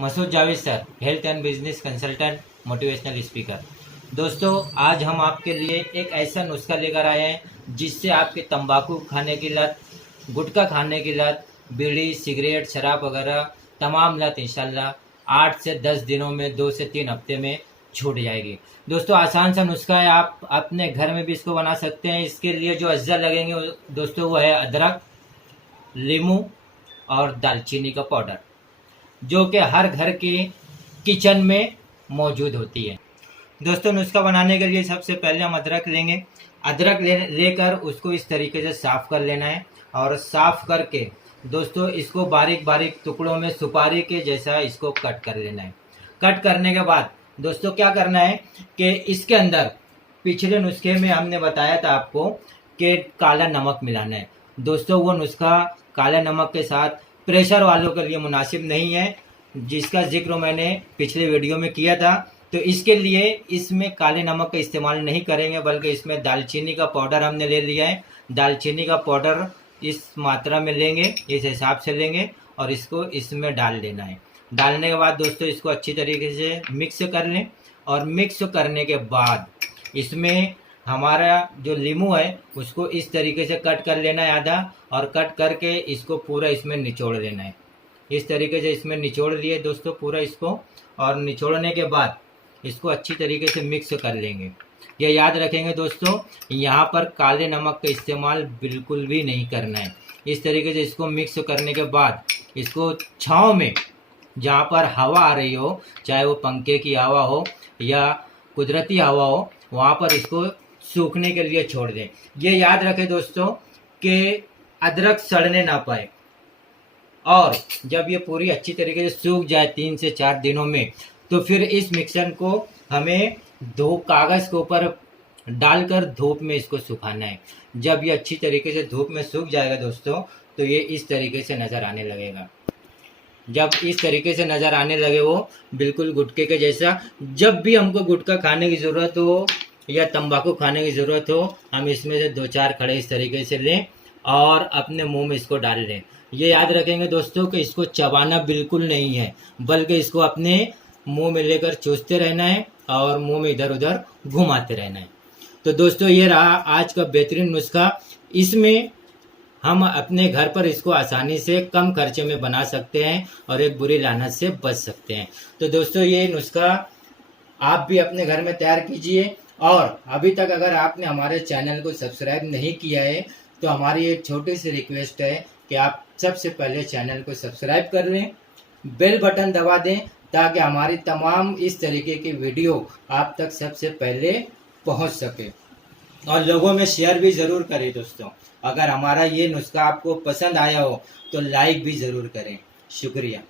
Masood Javed sir, health and business consultant, motivational speaker. दोस्तों, आज हम आपके लिए एक ऐसा नुस्खा लेकर आए हैं जिससे आपकी तंबाकू खाने की लत, गुटखा खाने की लत, बीड़ी, सिगरेट, शराब वगैरह तमाम लत इंशाल्लाह 8 से 10 दिनों में, 2 से 3 हफ्ते में छूट जाएगी। दोस्तों, आसान सा नुस्खा है, आप अपने घर में भी इसको बना सकते हैं। इसके लिए जो अज्जा लगेंगे दोस्तों वो है अदरक, लीमू और दालचीनी का पाउडर, जो कि हर घर के किचन में मौजूद होती है। दोस्तों, नुस्खा बनाने के लिए सबसे पहले हम अदरक लेंगे। अदरक लेकर उसको इस तरीके से साफ़ कर लेना है और साफ़ करके दोस्तों इसको बारीक बारीक टुकड़ों में सुपारी के जैसा इसको कट कर लेना है। कट करने के बाद दोस्तों क्या करना है कि इसके अंदर पिछले नुस्खे में हमने बताया था आपको कि काला नमक मिलाना है। दोस्तों, वो नुस्खा काला नमक के साथ प्रेशर वालों के लिए मुनासिब नहीं है, जिसका जिक्र मैंने पिछले वीडियो में किया था। तो इसके लिए इसमें काले नमक का इस्तेमाल नहीं करेंगे, बल्कि इसमें दालचीनी का पाउडर हमने ले लिया है। दालचीनी का पाउडर इस मात्रा में लेंगे, इस हिसाब से लेंगे और इसको इसमें डाल देना है। डालने के बाद दोस्तों इसको अच्छी तरीके से मिक्स कर लें और मिक्स करने के बाद इसमें हमारा जो लीमू है उसको इस तरीके से कट कर लेना है आधा, और कट करके इसको पूरा इसमें निचोड़ लेना है। इस तरीके से इसमें निचोड़ लिए दोस्तों पूरा इसको, और निचोड़ने के बाद इसको अच्छी तरीके से मिक्स कर लेंगे। ये याद रखेंगे दोस्तों, यहाँ पर काले नमक का इस्तेमाल बिल्कुल भी नहीं करना है। इस तरीके से इसको मिक्स करने के बाद इसको छाँव में, जहाँ पर हवा आ रही हो, चाहे वो पंखे की हवा हो या कुदरती हवा हो, वहाँ पर इसको सूखने के लिए छोड़ दें। ये याद रखें दोस्तों कि अदरक सड़ने ना पाए, और जब ये पूरी अच्छी तरीके से सूख जाए 3 से 4 दिनों में, तो फिर इस मिक्सचर को हमें धूप, कागज़ के ऊपर डालकर धूप में इसको सुखाना है। जब ये अच्छी तरीके से धूप में सूख जाएगा दोस्तों, तो ये इस तरीके से नज़र आने लगेगा। जब इस तरीके से नज़र आने लगे वो बिल्कुल गुटखे के जैसा, जब भी हमको गुटखा खाने की ज़रूरत हो या तंबाकू खाने की ज़रूरत हो, हम इसमें से 2-4 खड़े इस तरीके से लें और अपने मुंह में इसको डाल लें। ये याद रखेंगे दोस्तों कि इसको चबाना बिल्कुल नहीं है, बल्कि इसको अपने मुंह में लेकर चूसते रहना है और मुंह में इधर उधर घुमाते रहना है। तो दोस्तों, ये रहा आज का बेहतरीन नुस्खा। इसमें हम अपने घर पर इसको आसानी से कम खर्चे में बना सकते हैं और एक बुरी लानत से बच सकते हैं। तो दोस्तों, ये नुस्खा आप भी अपने घर में तैयार कीजिए, और अभी तक अगर आपने हमारे चैनल को सब्सक्राइब नहीं किया है तो हमारी एक छोटी सी रिक्वेस्ट है कि आप सबसे पहले चैनल को सब्सक्राइब कर लें, बेल बटन दबा दें, ताकि हमारी तमाम इस तरीके की वीडियो आप तक सबसे पहले पहुंच सके। और लोगों में शेयर भी ज़रूर करें दोस्तों। अगर हमारा ये नुस्खा आपको पसंद आया हो तो लाइक भी ज़रूर करें। शुक्रिया।